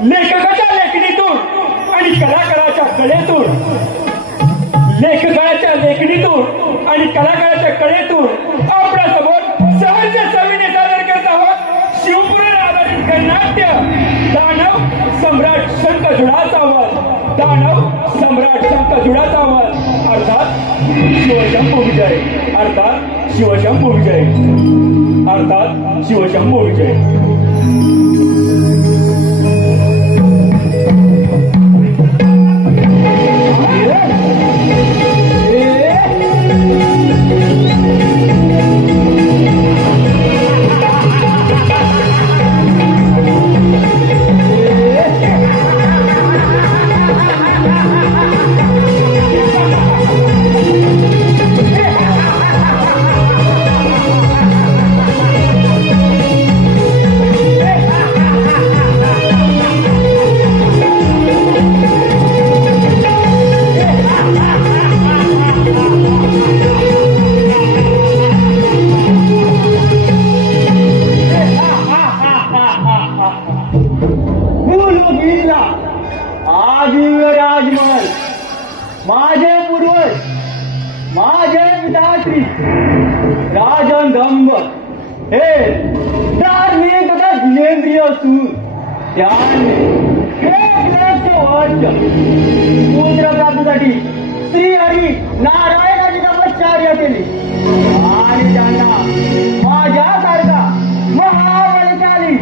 लेखकाच्या लेखणीतून आणि कलाकाराच्या कलेतून, लेखकाच्या लेखणीतून आणि कलाकाराच्या कलेतून आपल्यासमोर सहज सविने सादर करत आहोत शिवपुराण आधारित गणनाट्य दानव सम्राट शंखचूडाचा वध, दानव सम्राट शंखचूडाचा वध, अर्थात शिवशंभू विजय, अर्थात शिवशंभू विजय, अर्थात शिवशंभू विजय. राजमहल माझे पूर्वज, माझे पिताश्री राजंगंब हे धार्मिक तथा जिनेंद्रिय असून त्याने 1 लक्ष वर्ष पुत्र प्राप्तीसाठी श्री हरी नारायणाची तपश्चर्या केली आणि त्यांना माझ्यासारखा महाबलशाली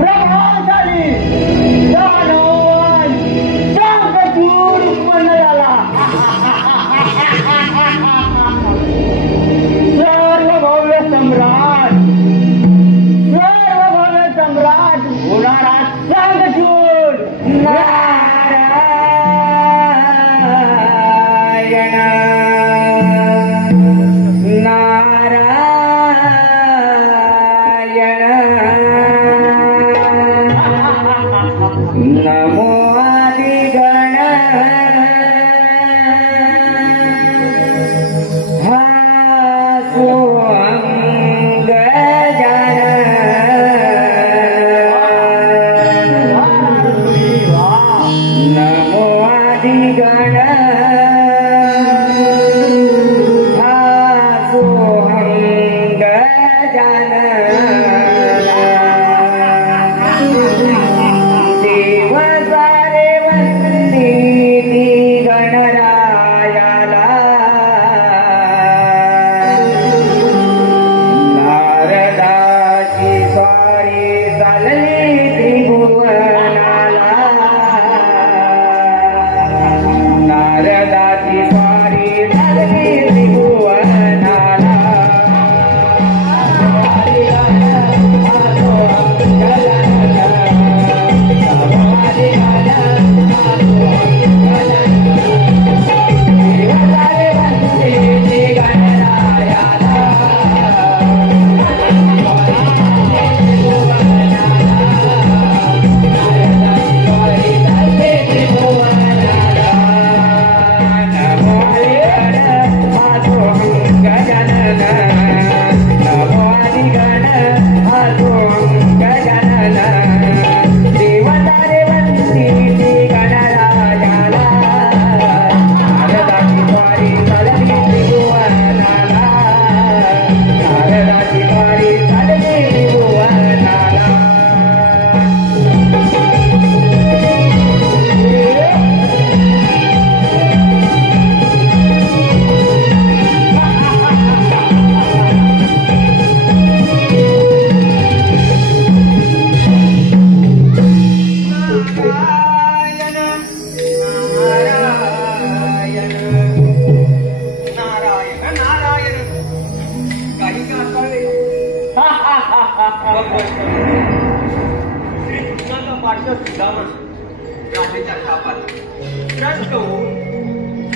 प्रभावशाली दानवान शंखचूड उत्पन्न झाला. सर्वभव्य सम्राट होणारा शंखचूड नारायण नमो आदिगण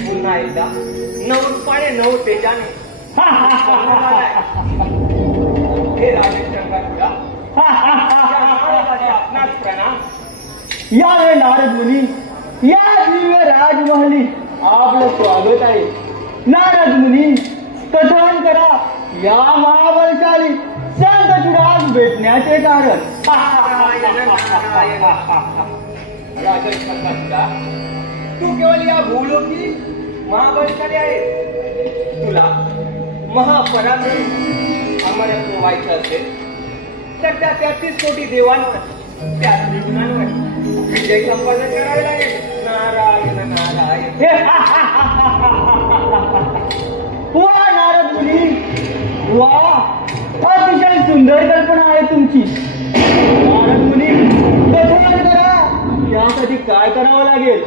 पुन्हा एकदा नवरूपाने नव तेजाने हे राजेशंकरपुरा आपणास प्रणाम. या नारद मुनी, या दिव्य राजमहली आपलं स्वागत आहे. नारद मुनी, कथन करा या महाबलशाली शंखचूडास भेटण्याचे कारण. नारायण नारायण राजन, तू केवळ या भूलोकी महाबलशाली आहे. तुला महापराक्रम अमरत्व व्हायचं असेल तर त्या 33 कोटी देवांवर, त्या त्रिगुणांवर विजय संपादन करावे लागेल. नारायण नारायण. वा नारद मुनी, वा, अतिशय सुंदर कल्पना आहे तुमची. नारद मुनी, कथन करा, यासाठी काय करावं लागेल?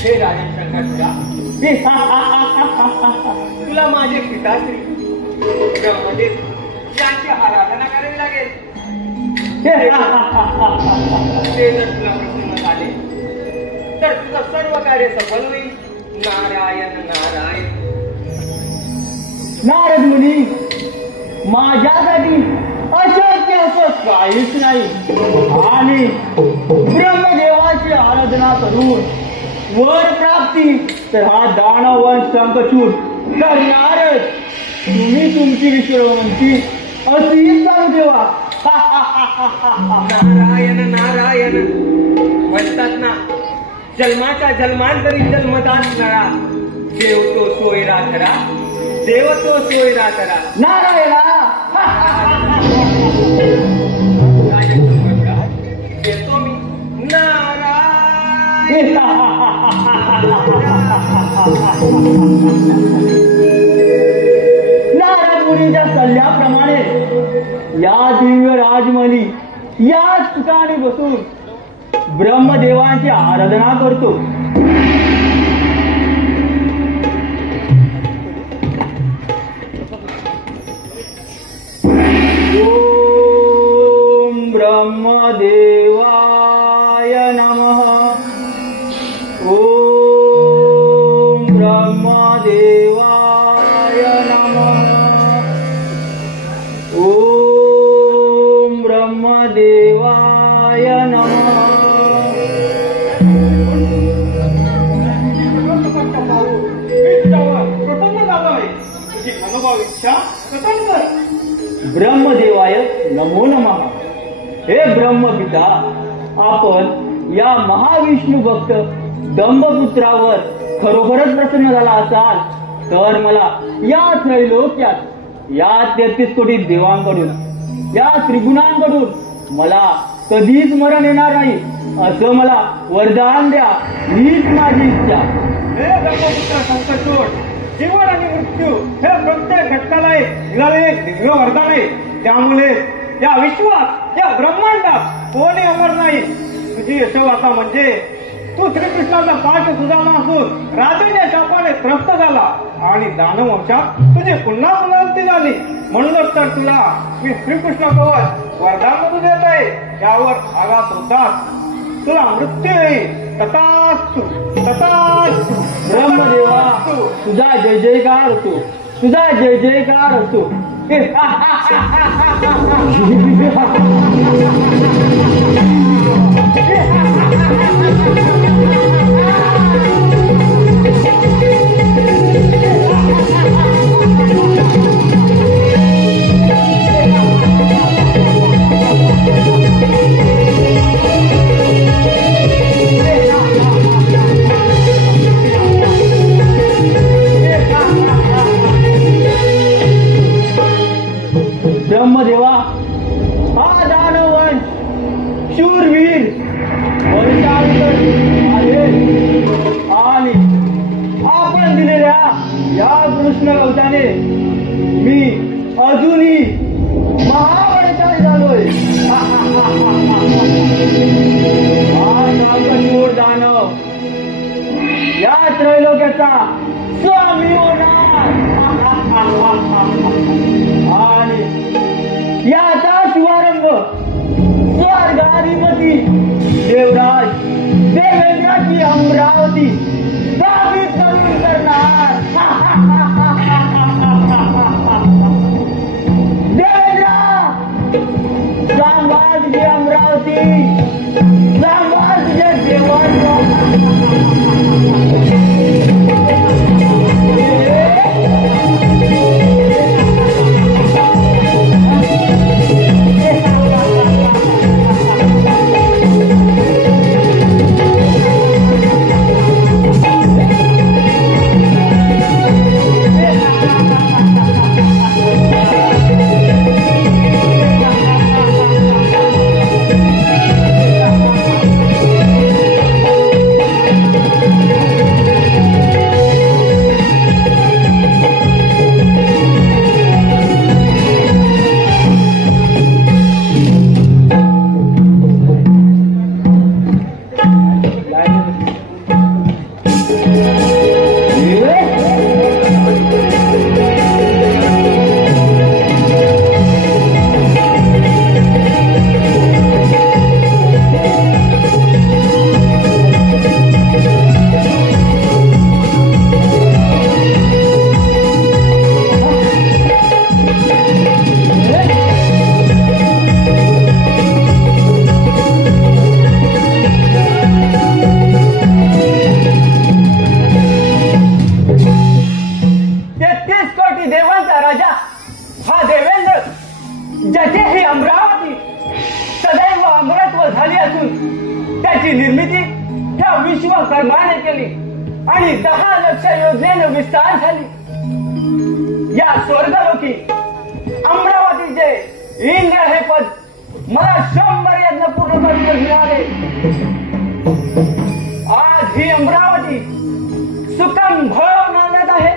हे राजन शंकरचा, तुला माझे पिताश्री ब्रह्मदेव यांची आराधना करावी लागेल. ते जर तुला प्रसन्न झाले तर तुझं सर्व कार्य सफल होईल. नारायण नारायण. नारद मुनी, माझ्यासाठी अशक्य असं काहीच नाही. आणि ब्रह्मदेवाची आराधना करून वर प्राप्ती तर हा दानववंश संकचूर करणारच. तुम्ही तुमची विश्ववंती अशी जाऊ देवा. नारायण नारायण. म्हणतात ना, जन्माच्या जन्मांतरी जन्मदान करा, देव तो सोयरा धरा, देव तो सोयरा धरा. नारायणा. देतो मी. नारायण. नारद मुनीच्या सल्ल्याप्रमाणे या दिव्य राजमहली याच ठिकाणी बसून ब्रह्मदेवांची आराधना करतो. ओम ब्रह्मदेवाय नमः. ओम ब्रह्मदेवाय नमः. ओम ब्रह्मदेवाय नमः. ब्रह्मदेवाय नमो नमः. हे ब्रह्मपिता, आपण या महाविष्णू भक्त दंभपुत्रावर खरोखरच प्रसन्न झाला असाल तर मला या त्रैलोक्यात, या 33 कोटी देवांकडून, या त्रिगुणांकडून मला कधीच मरण येणार नाही असं मला वरदान द्या. हीच माझी इच्छा. हे ब्रह्मपुत्र संकटचूर, जीवन आणि मृत्यू हे प्रत्येक घटकाला एक दिव्य वरदान आहे. त्यामुळे या विश्वात, या ब्रह्मांडात कोणी अमर नाही. तुझी यशोगाथा म्हणजे तू श्रीकृष्णाचा पाठ सुधारणा असून राजाच्या शापाने त्रस्त झाला आणि दानव वंशात तुझी पुन्हा पुनरावृत्ती झाली. म्हणूनच तर तुला मी श्रीकृष्ण कवच वरदान म्हणून देत आहे. यावर आघात होताच तुला मृत्यू येईल. तथास्तु तथास्तु. ब्रह्मदेवा, तुझा जय जयकार असो, तुझा जय जयकार असो. ब्रह्मदेवा, हा दानववंश शूरवीर वर्षांतर आहे आणि आपण दिलेल्या या कृष्ण कवचाने मी अजूनही महाबलशाली झालोय. हा संकटचूर दानव या त्रैलोक्याचा स्वामी होणार. आणि याचा शुभारंभ स्वर्गाधिपती देवराज देवेंद्राची अमरावती स्थापित करून करणार. देवेंद्रा, सांभाळ तुझी अमरावती, सांभाळ तुझ्या देवांचा. ज्याची ही अमरावती सदैव अमरत्व झाली असून त्याची निर्मिती त्या विश्वकर्माने केली आणि 10 लक्ष योजनेनं विस्तार झाली। या स्वर्गलोकी अमरावतीचे इंद्र हे पद मला 100 यज्ञ पूर्ण करून मिळाले। आज ही अमरावती सुखम भरून आणत आहे।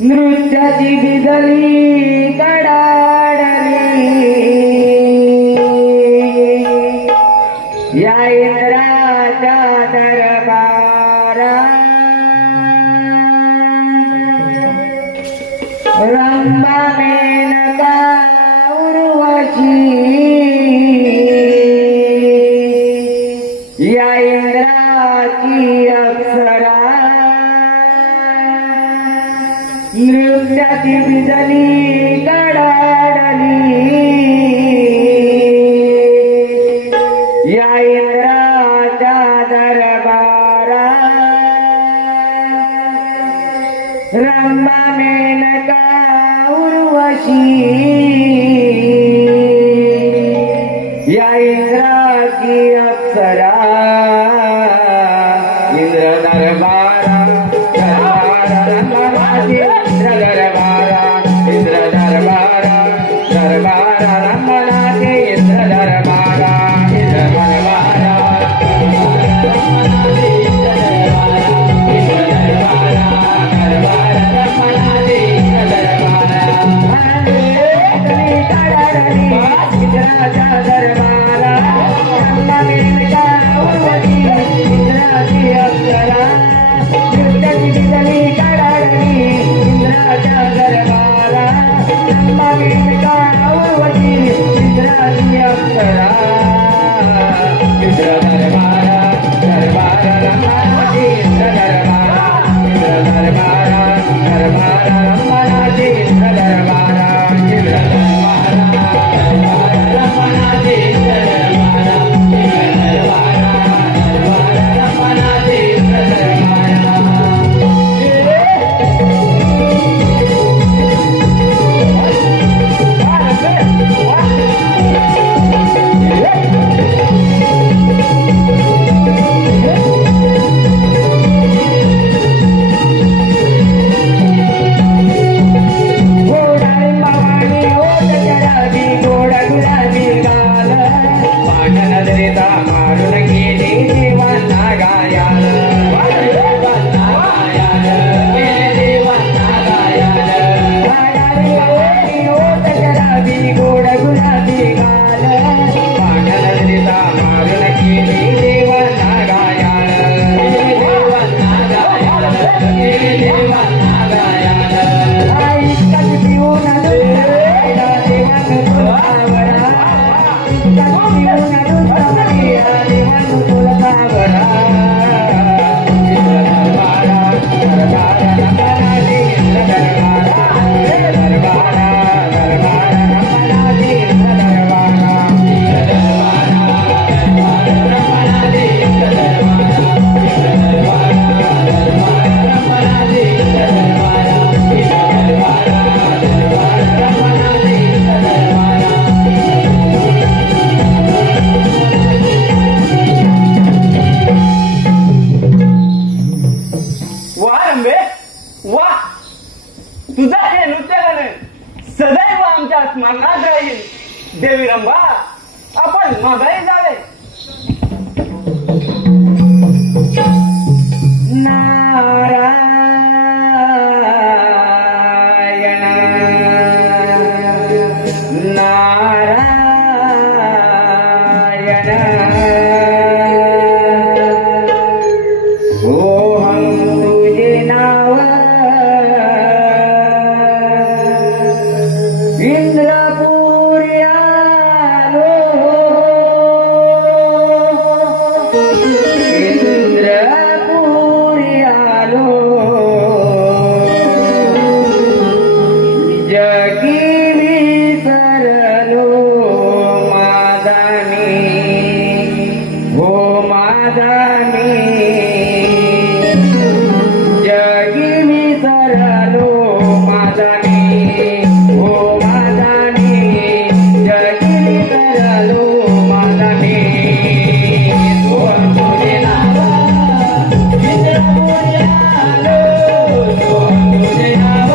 नृत्याची बिजली कडाडली या इंद्राच्या दरबारा रंबा मेनका उर्वशी या इंद्राची अप्सरा नृत्याची बिजली कडाडली या इंद्राच्या दरबारा रंबा मेनका उर्वशी या इंद्राची अप्सरा इंद्र दरबारा स्मरणात राहील। देवी रंभा आपण माघारी जावे। नारायण नारायण सोहम तुझे नाव इंद्रपूर विसरलो माझाने हो माझाने जगी विसरलो माझाने हो माझाने जगी विसरलो माझाने सोहम तुझे नाव इंद्रापुरी आलो सोहम तुझे नाव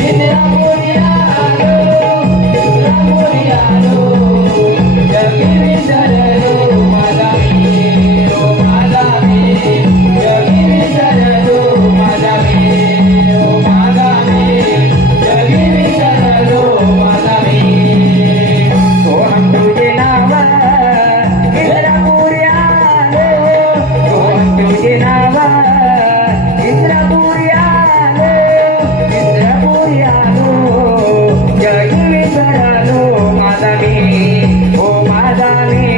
इंद्रापुरी आलो इंद्रापुरी आलो जगी विसरलो माझाने हो माझाने जगी विसरलो माझाने हो माझाने जगी विसरलो माझाने सोहम तुझे नाव इंद्रापुरी आलो सोहम तुझे नाव इंद्रापुरी आलो इंद्रापुरी आलो जगी विसरलो माझाने हो माझाने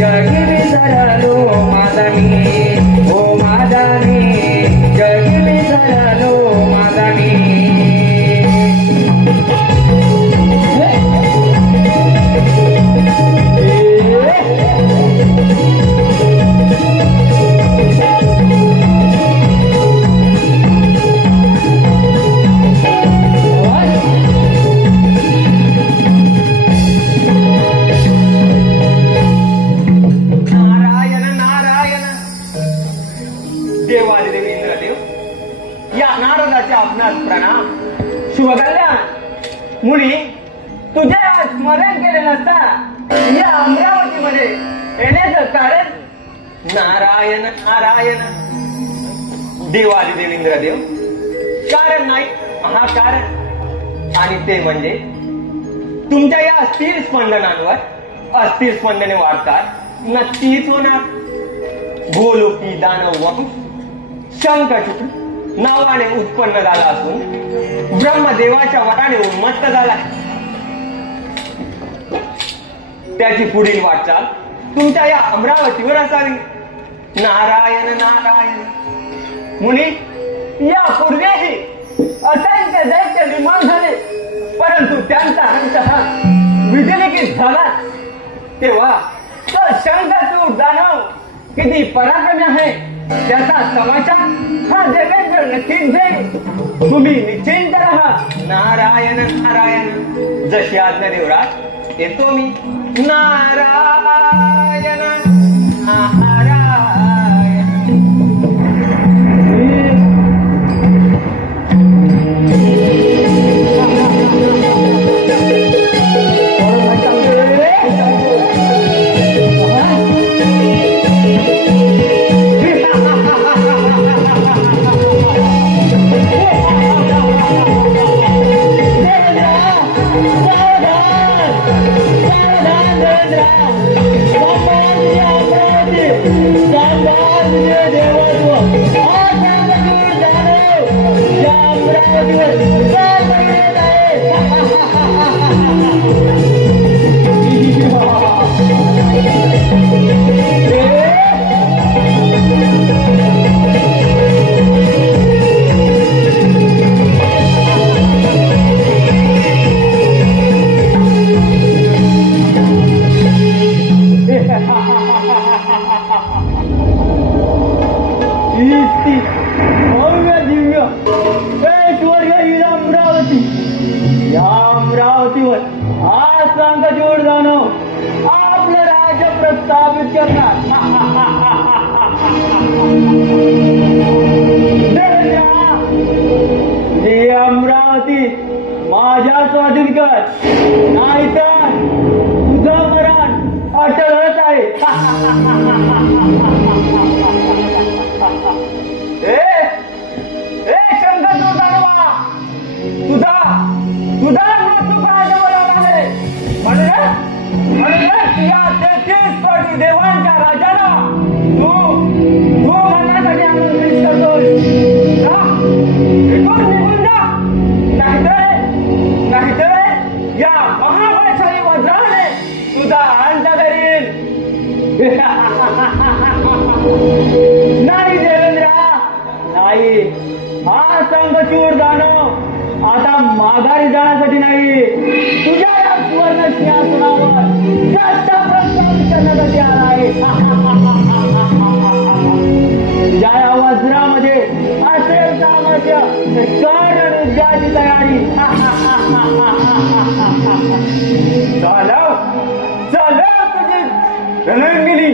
जगी विसरलो माझाने हो माझाने जगी विसरलो माझाने नारायण नारायण देवादिदेव इंद्रदेव या नारदाच्या आपणास प्रणाम शुभकल्याण मुनी तुझे आज स्मरण केले नसता या अमरावतीमध्ये येण्याचं कारण नारायण नारायण देवादिदेव इंद्रदेव कारण नाही महाकारण आणि ते म्हणजे तुमच्या या अस्थिर स्पंदनांवर अस्थिर स्पंदने वाढतात नक्कीच होणार गोलोकी दानव वंश शंखचूड नावाने उत्पन्न झाला असून ब्रह्मदेवाच्या वटाने उन्मत्त झाला त्याची पुढील वाटचाल तुमच्या या अमरावतीवर असावी नारायण नारायण मुनी यापूर्वीही असंख्य दैत्य निर्माण झाले परंतु त्यांचा अंत हा विजलिकीत झाला तेव्हा तो शंखचूड दानव किती पराक्रमी आहे त्याचा समाचार हा देवेंद्र नक्कीच देईल तुम्ही निश्चिंत राहा नारायण नारायण जशी आज्ञा देवराज येतो मी नारायण नारायण अमरावती माझ्या स्वाधीन कर नाहीतर तुझं मरण अटळच आहे शंखचूड दानवा तुझा मृत्यू जवळ आला आहे म्हणूनच या 33 कोटी देवांच्या राजाला तू मरणासाठी आमंत्रित करतोय निघून जा नाहीतर या महाबळशाली वज्राने तुझा अंत करील नाही देवेंद्रा नाही हा शंखचूड दानव आता माघारी जाण्यासाठी नाही तुझ्या येणारी चालव तुझी रणांगिनी.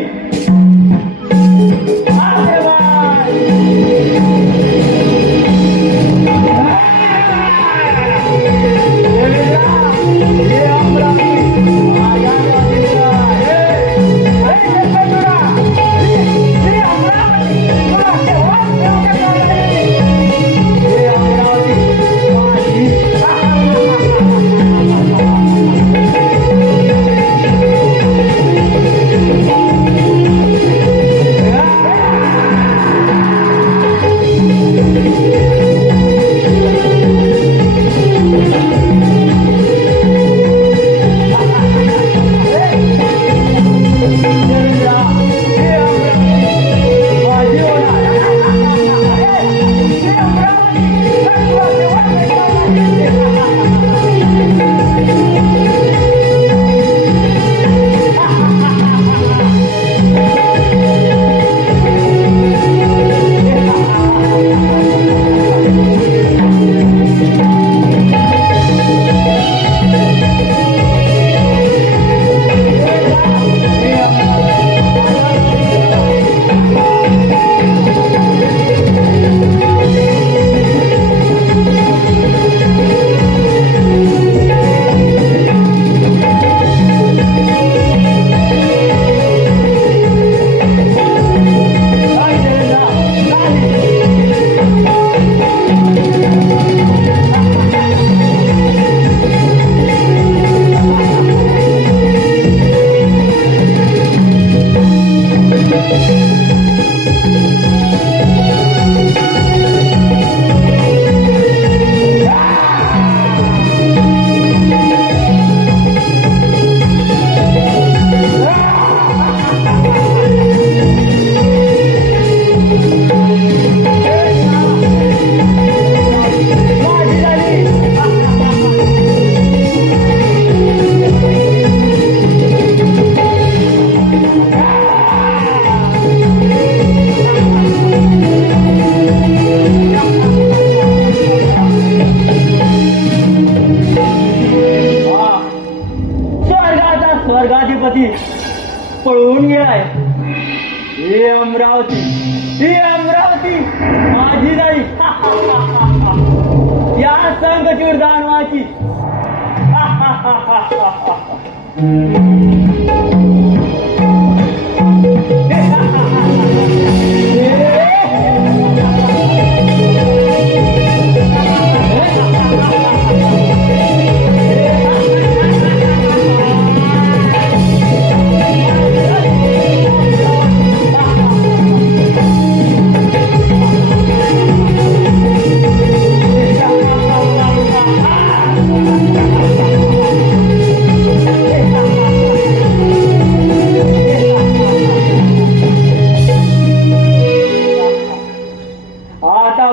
स्वर्गाधिपती पळून गेलाय. ही अमरावती माझी नाही. या संघचूर दानवाची.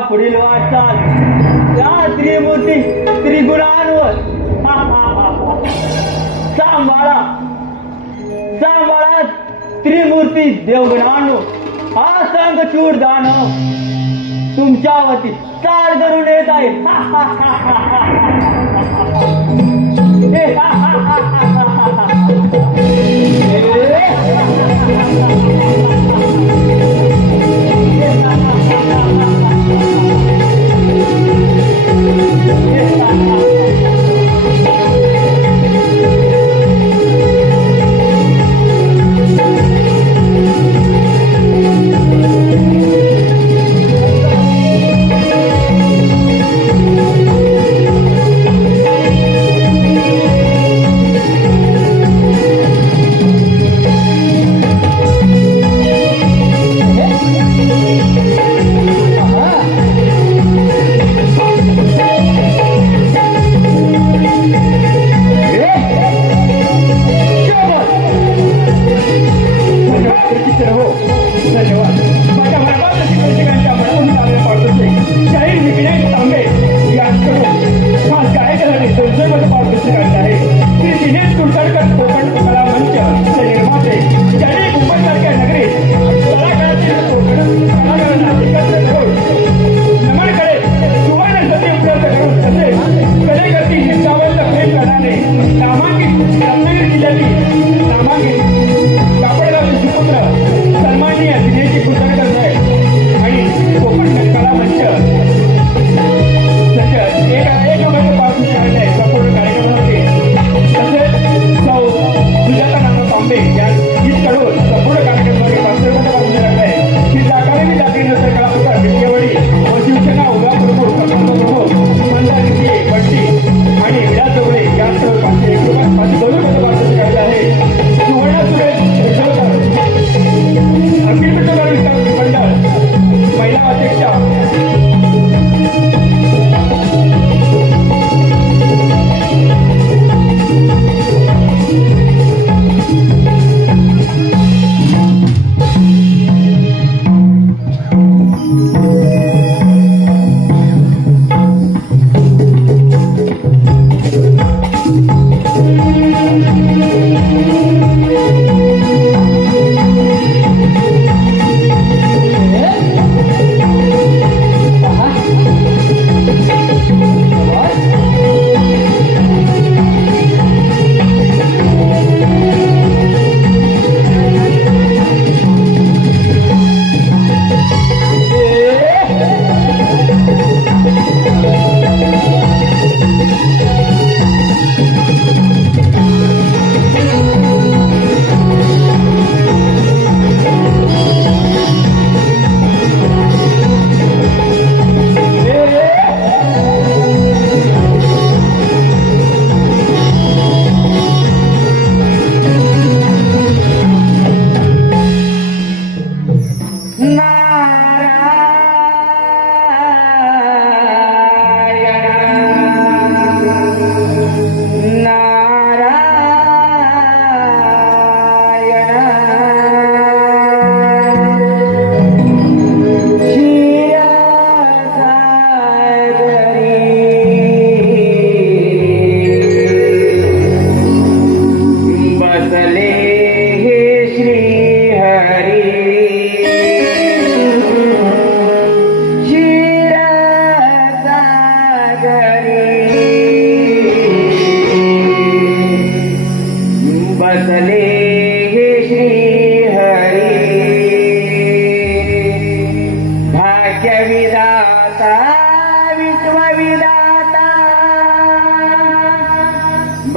पुढील वाटचाल त्या त्रिमूर्ती त्रिगुणांवर. सांभाळा त्रिमूर्ती देवगणांनो. हा संघचूर दानव तुमच्यावरती चाल करून येत आहे.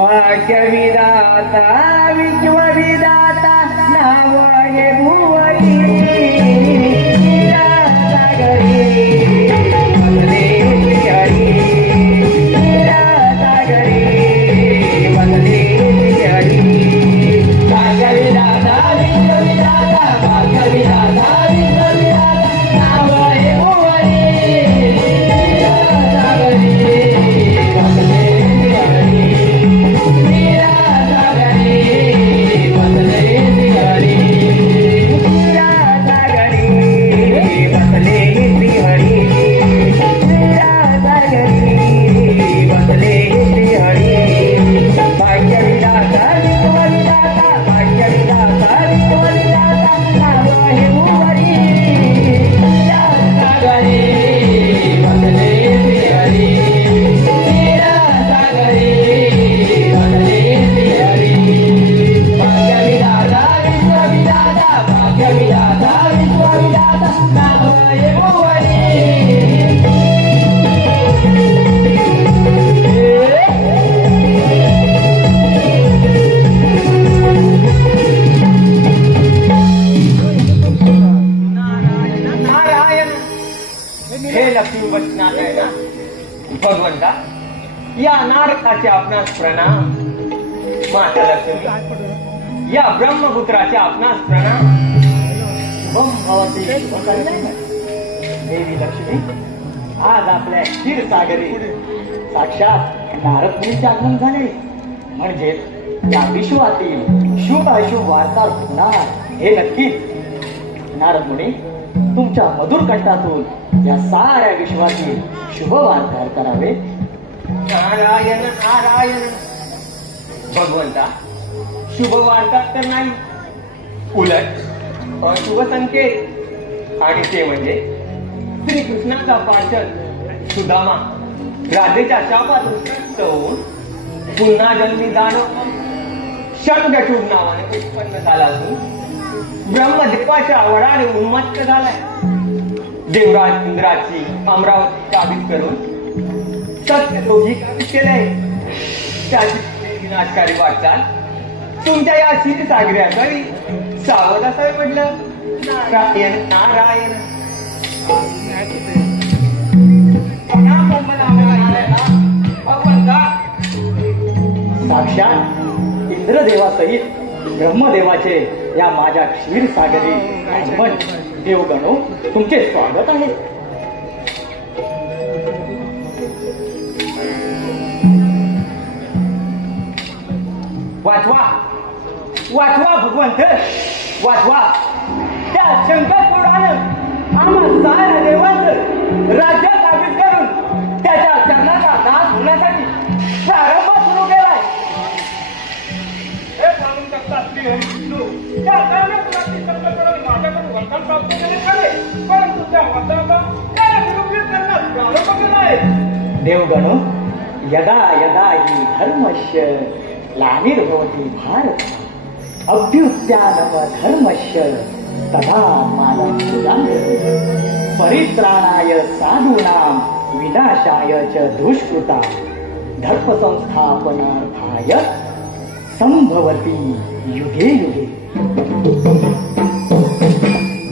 भाग्यविदाता विश्वविदाता नाव हे भुवरी सागरी वंदे हरी सागरी वंदे हरी भाग्यविदाता विश्वविदाता भाग्यविदाता विश्वविदाता नाव हे भुवरी सागरी वंदे भगवंता या नारकाचे आपणास प्रणाम, माता लक्ष्मी या ब्रह्मपुत्राचे आपणास प्रणाम. देवी लक्ष्मी आज आपल्या क्षीरसागरी साक्षात नारद मुनीचे आगमन झाले, म्हणजे या विश्वातील शुभ अशुभ वार्ता होणार हे नक्कीच. नारद मुनी तुमच्या मधुर कंठातून या साऱ्या विश्वातील शुभ वार्ता करावे. नारायण नारायण. भगवंता शुभ वार्ता तर नाही, उलट अशुभ संकेत, आणि ते म्हणजे श्रीकृष्णाचा पार्षद सुदामा राधेच्या शापातून त्रस्त होऊन पुन्हा जन्मी दानव शंखचूड नावाने उत्पन्न झाला असून ब्रह्मदेवाच्या वडाने उन्मत्त झालाय. देवराज इंद्राची अमरावती काबीज करून सत्यलोभी काबीज केलंय. त्याची विनाशकारी वाटचाल तुमच्या या क्षीरसागरी असावी, सावध असावे म्हटलं. नारायण नारायण. साक्षात इंद्रदेवासहित ब्रह्मदेवाचे या माझ्या क्षीरसागरी आगमन देवगणो तुमचे स्वागत आहे. वाचवा वाचवा भगवंत वाचवा. त्या शंकरपुरानं आम्हा साऱ्या देवांचं राज्य काबीज करून त्याच्या चरणाचा नाश होण्यासाठी प्रारंभ सुरू केलाय. हे विष्णू त्या अकारण कुणाची संकल्पना माझ्याकडून वरदान प्राप्त झाले खरे, परंतु त्या वरदानाचा त्याला दुरुपयोग करण्यास प्रारंभ केला आहे. देवगणो, यदा यदा हि धर्मस्य ग्लानिर्भवति भारत अभ्युत्थानम धर्मस्य तदा मानं सुदाम्यते परित्राणाय साधूनां विनाशाय च दुष्कृता धर्मसंस्थापनार्थाय संभवती युगे युगे.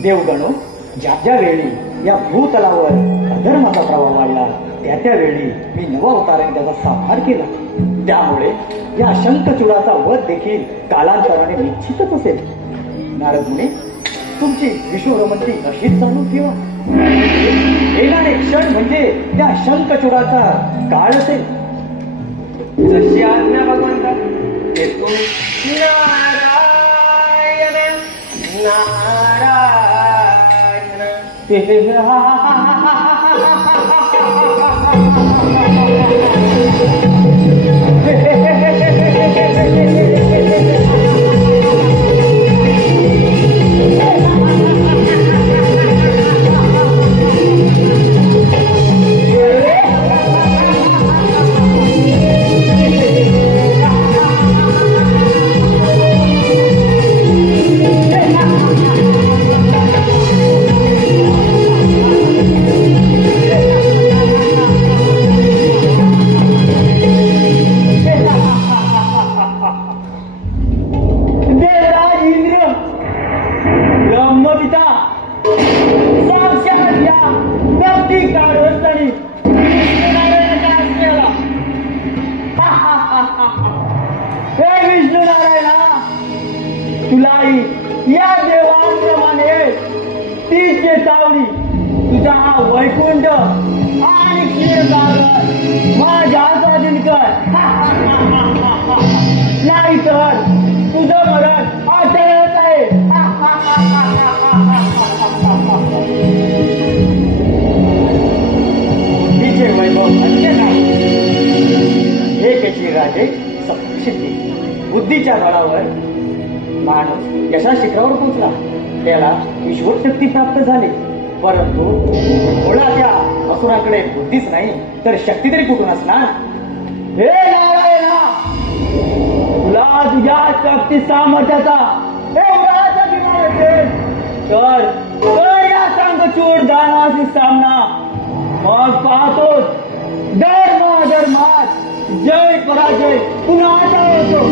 देवगणो, ज्या ज्या वेळी या भूतलावर अधर्माचा प्रभाव वाढला त्या वेळी मी नवावताराने त्याचा संहार केला. त्यामुळे या शंखचूडाचा वध देखील कालांतराने निश्चितच असेल. नारद मुनी, तुमची विश्वभ्रमंती अशीच चालू ठेवा. येणारे क्षण म्हणजे त्या शंखचूडाचा काळ असेल. जशी आज्ञा भगवंता. येतो नारायण तुलाही या देवांप्रमाणे तीच चेतावणी तुझा हा वैकुंठ आणि क्षीरसागर माझ्या स्वाधीन कर. नाही तर तुझं मरण अटळच आहे. बुद्धीचे वैभव अन्य नाही. हे कशी राजे सपशिद्धी. बुद्धीच्या बळावर माणूस यशा शिखरावर पोचला, त्याला ईश्वर शक्ती प्राप्त झाली. परंतु मुळाच्या असुराकडे बुद्धीच नाही तर शक्ती तरी कुठून असणार. हे नारायणा, तुला तुझ्या शक्ती सामर्थ्याचा एवढाच अभिमान असेल तर या सांगचूड दानाशी सामना. मग पाहतोच धर्म धर्मात जय पराजय पुन्हा होतो.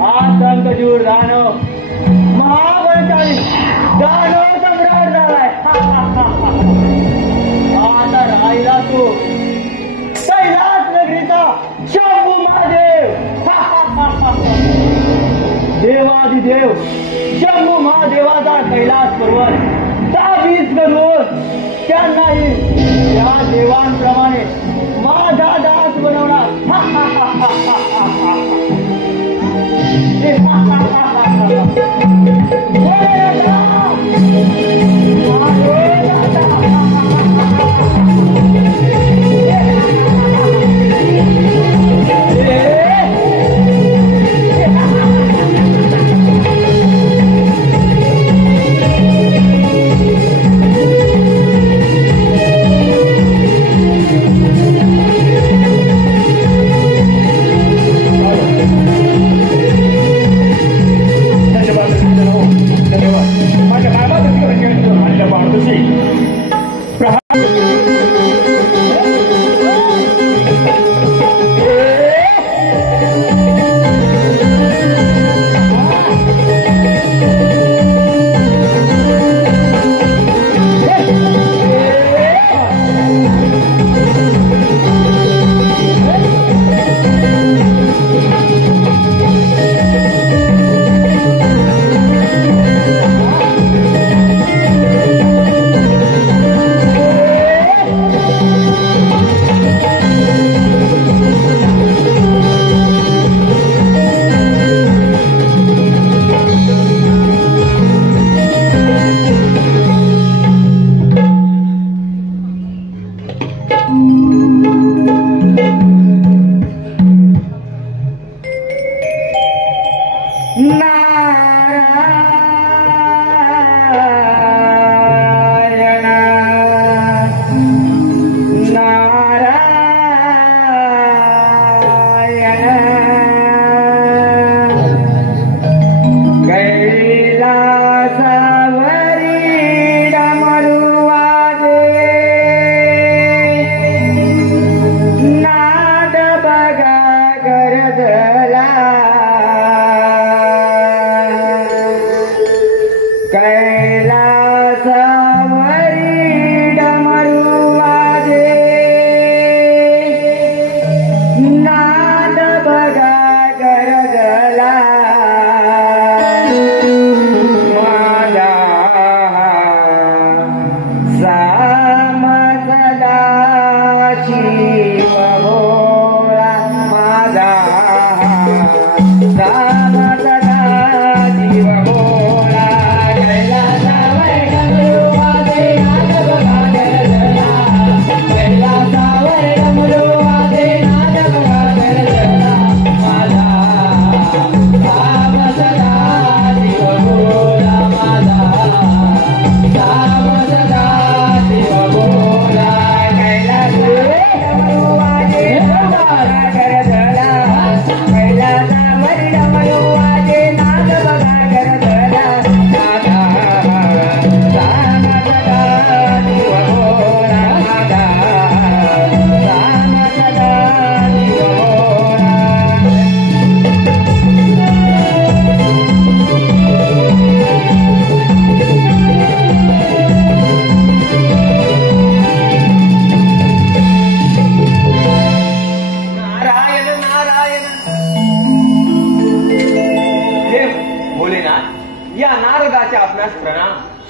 हा संकटूर दानव महाबलशाली दानव सम्राट झालाय. आता राहिला तो कैलास नगरीचा शंभू महादेव. देवादिदेव शंभू महादेवाचा कैलास पर्वत ताबीज करून त्यांनाही या देवांप्रमाणे माझा दास बनवणार.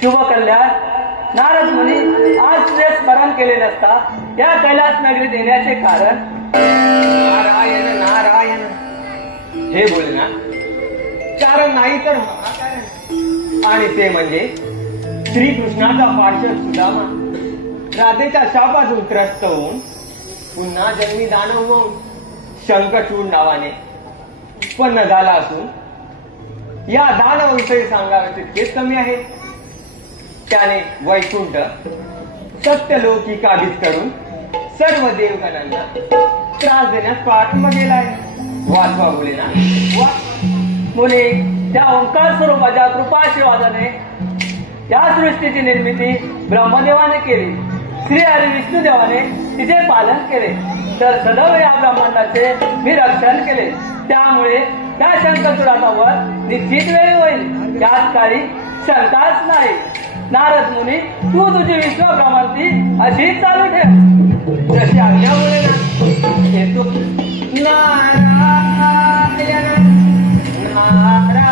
शुभ कल्याण. नारद मुनी आज तुझे स्मरण केले नसता त्या कैलास नगरीत येण्याचे कारण. नारायण नारायण हे बोलणार कारण नाही तर महाकारण. आणि ते म्हणजे श्रीकृष्णाचा पार्षद सुदामा राधेच्या शापातून त्रस्त होऊन पुन्हा जन्मी दानव होऊन शंखचूड नावाने उत्पन्न झाला असून या दानवाविषयी सांगावे तितकेच कमी आहे. त्याने वैकुंठ सत्यलोकी काबीज करून सर्व देवगणांना त्रास देण्यास प्रारंभ केलाय. वाचवा बोले ना मुनी त्या ओंकार स्वरूपाच्या कृपाशीर्वादाने या सृष्टीची निर्मिती ब्रह्मदेवाने केली श्री हरी विष्णुदेवाने तिचे पालन केले तर सदैव या ब्रह्मांडाचे मी रक्षण केले. त्यामुळे त्या शंखचूडाचा वध निश्चित वेळी होईल, त्यात काही शंकाच नाही. नारद मुनी, तू तुझी विश्वभ्रमंती अशीच चालू ठेव जशी आज्ञा होईल. येतो. नारायण नारायण.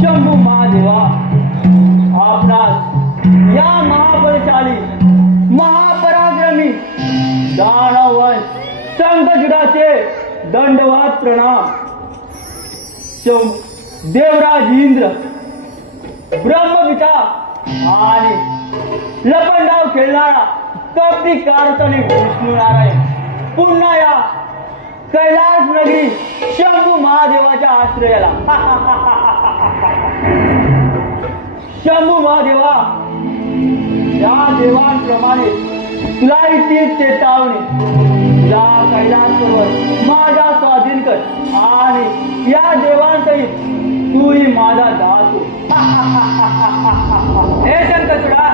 शंभू महादेवा, आपणास या महाबलशाली महापराक्रमी दानववंश शंखचूडाचे दंडवत प्रणाम. देवराज इंद्र, ब्रह्मपिता आणि लपंडाव खेळणारा कपटी कारस्थानी विष्णू नारायण पुन्हा या कैलास नगरी शंभू महादेवाच्या आश्रयाला. शंभू महादेवा, या देवांप्रमाणे तुला तीच चेतावणी, या कैलासवर माझा स्वाधीन कर आणि या देवांसहित तूही माझा दास हो. हे शंखचूडा,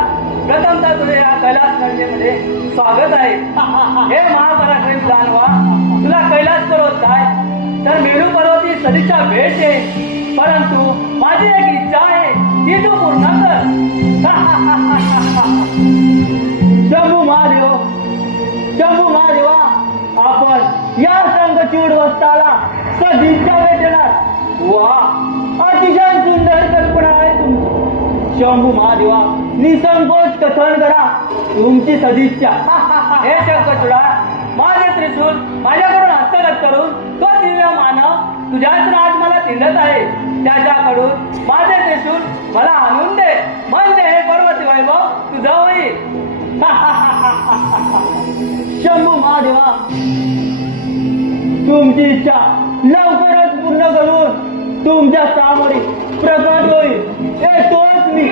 प्रथमतः तुझे या कैलास नगरीमध्ये स्वागत आहे. हे महापराक्रमी दानवा, तुला कैलास पर्वत काय तर मेरू पर्वती सदिच्छा भेट दे, परंतु माझी एक इच्छा आहे ती तू पूर्ण कर. शंभू महादेव, शंभू महादेवा, आपण या शंखचूड वस्ताला सदिच्छा भेट देणार. वा, अतिशय सुंदर कल्पना आहे तुमची. शंभू महादेवा, निसंकोच कथन करा तुमची सदिच्छा. हे शंखचूडा, माझे त्रिशूल माझ्याकडून हस्तगत करून तो दिव्य मानव तुझ्याच राज मला तिंडत आहे. त्याच्याकडून माझे त्रिशूल मला आणून दे, म्हणजे हे पर्वती वैभव तुझं होईल. शंभू महादेवा, तुमची इच्छा लवकरच पूर्ण करून तुमच्या सामोरी प्रकट होईल. तोच मी.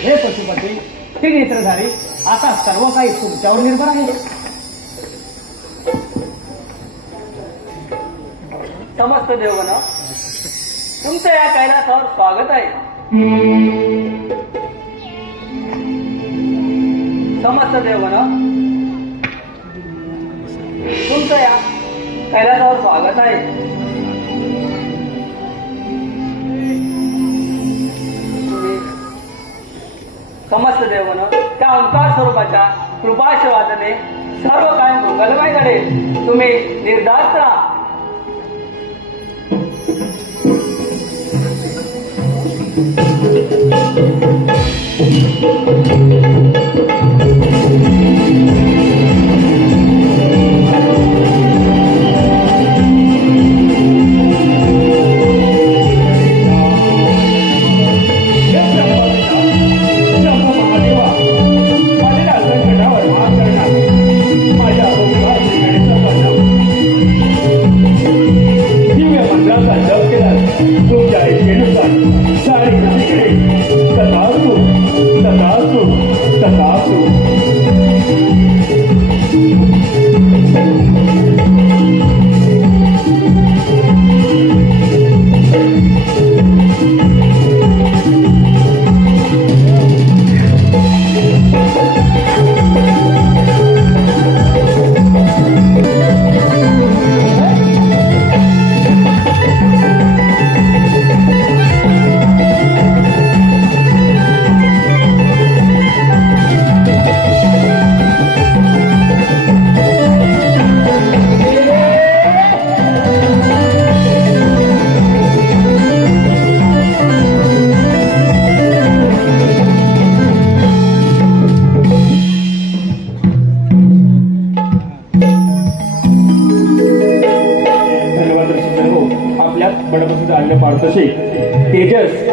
हे पशुपती, हे नेत्रधारी, आता सर्व काही तुमच्यावर निर्भर आहे. समस्त देवगण, तुमचं या कैलासावर स्वागत आहे. समस्त देवगण, तुमचं या कैलासावर स्वागत आहे. समस्त देवगण, त्या ओंकार स्वरूपाच्या कृपाशवादाने सर्व काय मंगलमय घडेल. तुम्ही निर्धास्त राहा. तथास्तु तथास्तु तथास्तु. संकटापासून आणलं पाडतसे तेजस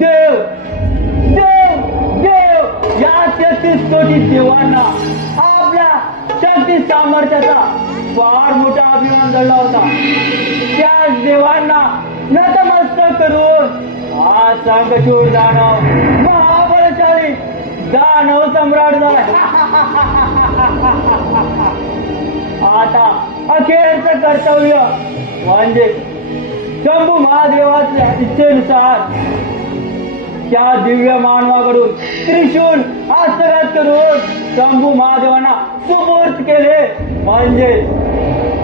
देव देव देव या 33 कोटी देवांना आपल्या शक्ती सामर्थ्याचा फार मोठा अभिमान दडला होता. त्याच देवांना नतमस्तक करून हा संकटूर दानव महाबलशाली दानव सम्राट झाला. आता अखेरचं कर्तव्य म्हणजे शंभू महादेवाच्या इच्छेनुसार त्या दिव्य मानवाकडून त्रिशूल हस्तगत करून शंभू महादेवांना सुपूर्द केले म्हणजे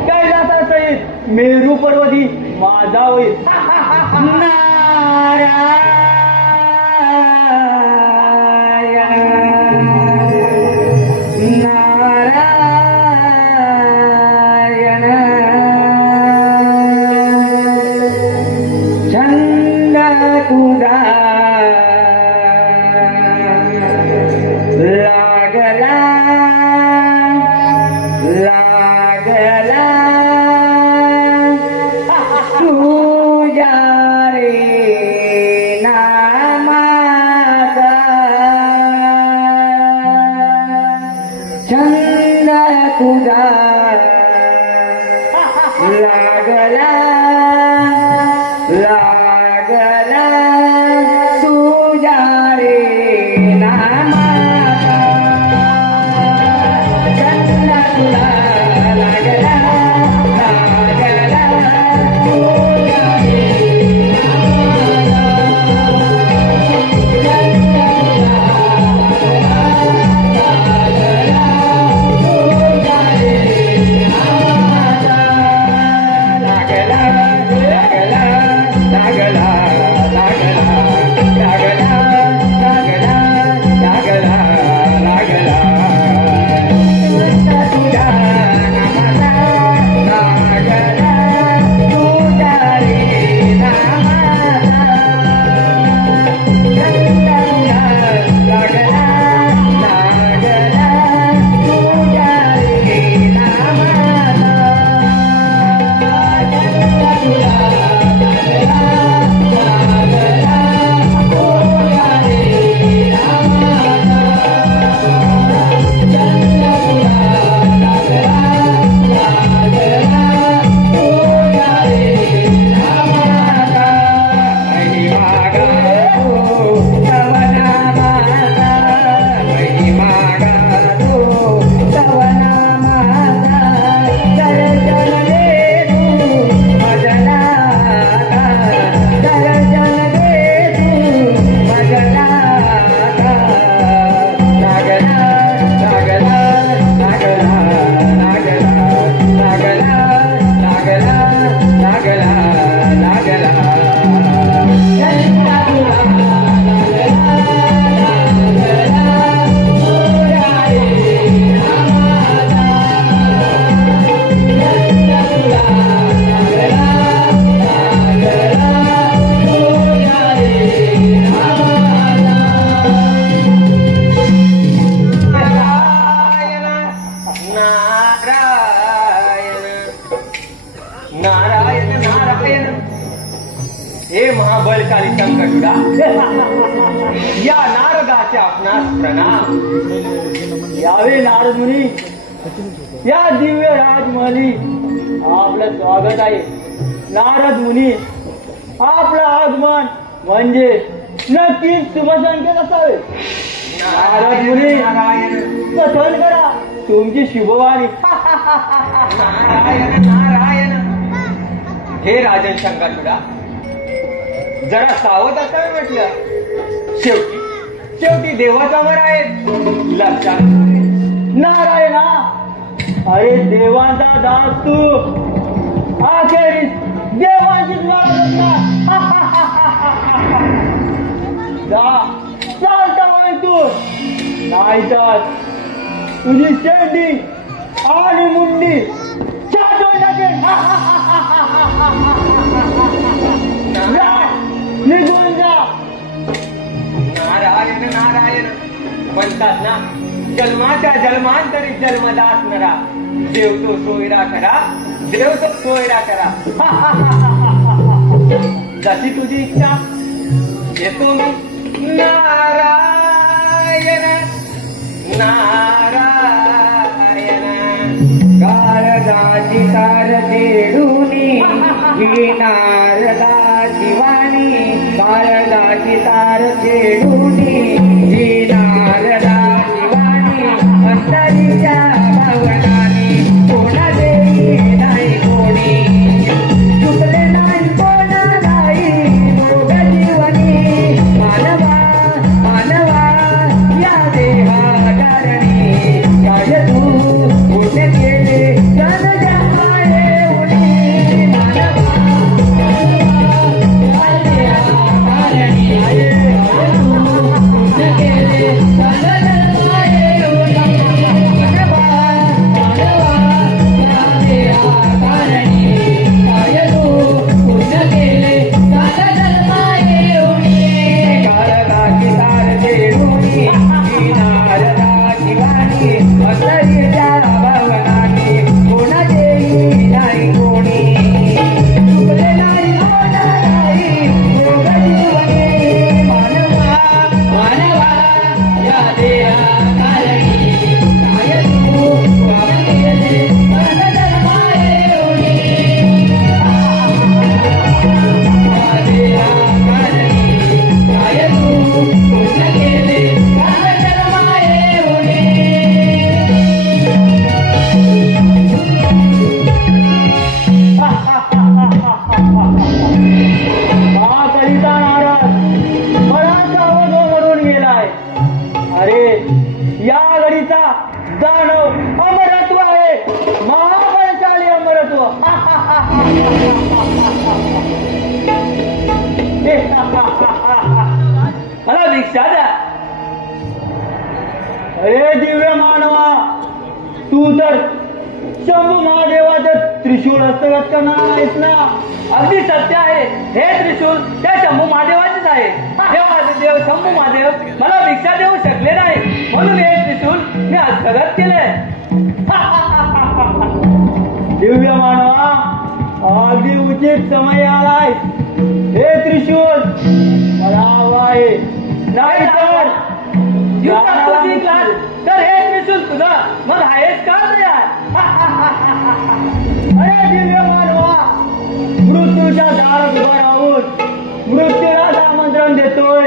कैलासासहित मेरू पर्वती माझा होईल. हे महाबलशाली संकटुडा, या नारदाच्या आपणास प्रणाम. यावे नारद मुनी, या दिव्य राजमहली आपलं स्वागत आहे. नारद मुनी, आपलं आगमन म्हणजे नक्कीच शुभसंकेत असावे. नारद मुनी, कथन करा तुमची शुभवाणी. नारायण नारायण. हे राजन शंकरचूडा, जरा सावध असावे म्हटलं. शेवटी देवाचा वर आहे लक्षात. नारायणा, अरे देवांचा दास तू अखेरीस देवांचीच लढत जा चालता म्हणे तू नाहीतर तुझी शेंडी आणि मुंडी छाटून टाकेल. जा निघून जा. नारायण नारायण म्हणतात ना, जन्माच्या जन्मांतरी जन्मदास नरा, देव तो सोयरा करा, देव तो सोयरा करा. जशी तुझी इच्छा येतो मी. नारायण नारायण काळजाची तार तेडूनी ही नारदाची वाणी, काळजाची तार तेडूनी ही नारदाची वाणी, अंतरीच्या भावनाने कोणा देई नाही कोणी, चुकले नाही कोणा नाही दोघ जीवनी, मानवा मानवा या देहाकारणी, काय तू पुण्य केले जन जन्माये उडी, मानवा मानवा या देहाकारणी, काय तू पुण्य केले जन जन्माये उडी, मानवा मानवा या देहाकारणी, काय तू पुण्य केले जन जन्माये उडी. काळजाची तार तेडूनी ही नारदाची वाणी, अंतरीच्या भावनाने कोणा देई नाही कोणी, चुकले नाही कोणा नाही दोघ जीवनी, मानवा मानवा या देहाकारणी, काय तू काम केले जन जन्माये उडी, या देहाकारणी, काय तू पुण्य केले जन जन्माये उडी. महाकलिता नारद बराच अवधो मरून गेलाय. अरे या घडीचा दानव अमरत्व आहे, महाबलशाली अमरत्व. मला भिक्षा द्या. अरे दिव्य मानवा, तू तर शंभू महादेवाचे त्रिशूळ हस्तगत करणार आहेस ना. अगदी सत्य आहे. हे त्रिशूल त्या शंभू महादेवाचेच आहे. देव शंभू महादेव मला भिक्षा देऊ शकले नाही, म्हणून हे त्रिशूल मी हस्तगत केले. दिव्य मानवा, अगदी उचित समय आलाय. हे त्रिशूल मला हवं आहे, नाही तर हे त्रिशूल तुझं मग आहेस का यार. अरे दिव्य मानवा, मृत्यूच्या दारात उभा राहून मृत्यूलाच आमंत्रण देतोय.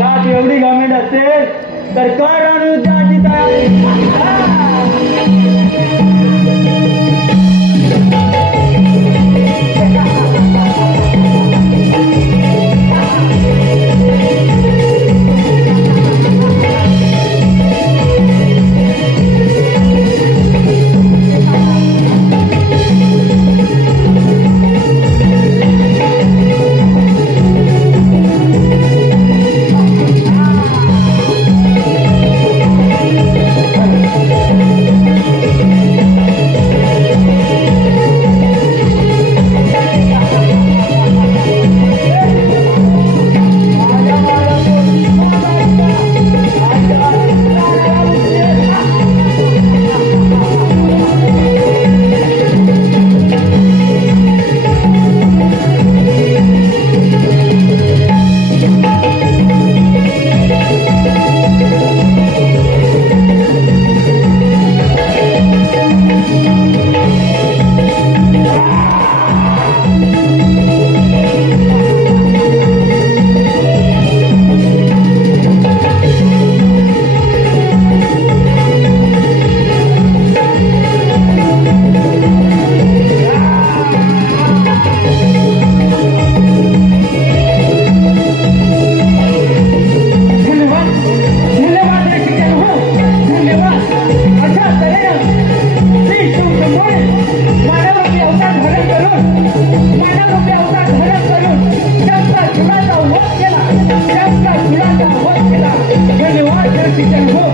यात एवढी घमेंड असेल तर कर अनुयुद्धाची तयारी. पिचल हो